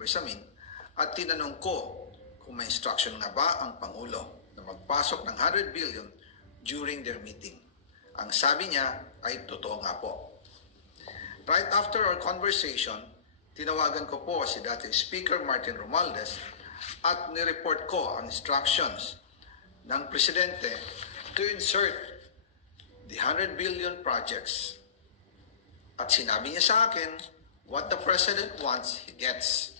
Bersamin at tinanong ko kung may instruction nga ba ang Pangulo na magpasok ng 100 billion during their meeting. Ang sabi niya ay totoo nga po. Right after our conversation, tinawagan ko po si dating Speaker Martin Romualdez at nireport ko ang instructions ng Presidente to insert the 100 billion projects. At sinabi niya sa akin, what the President wants, he gets.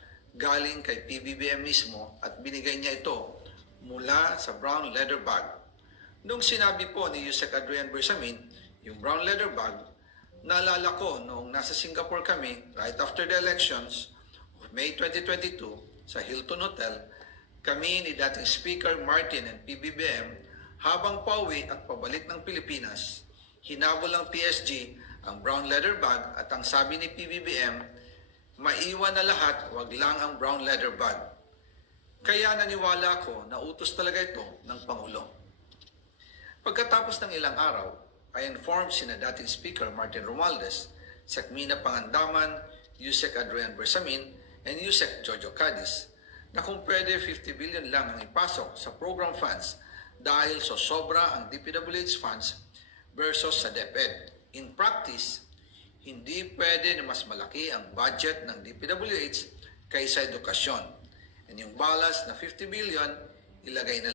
galing kay PBBM mismo at binigay niya ito mula sa brown leather bag. Nung sinabi po ni Yusek Adrian Bersamin, yung brown leather bag, naalala ko noong nasa Singapore kami right after the elections of May 2022 sa Hilton Hotel, kami ni dating Speaker Martin and PBBM habang pauwi at pabalik ng Pilipinas, hinabol ng PSG ang brown leather bag at ang sabi ni PBBM, maiwan na lahat, wag lang ang brown leather bag. Kaya naniwala ko na utos talaga ito ng Pangulo. Pagkatapos ng ilang araw, I informed sina dating Speaker Martin Romualdez, Sakmina Pangandaman, Yusek Adrian Bersamin, and Yusek Jojo Cadiz na kung pwede 50 billion lang ang ipasok sa program funds dahil so sobra ang DPWH funds versus sa DepEd. In practice, hindi pwede na mas malaki ang budget ng DPWH kaysa edukasyon. And yung balance na 50 billion, ilagay na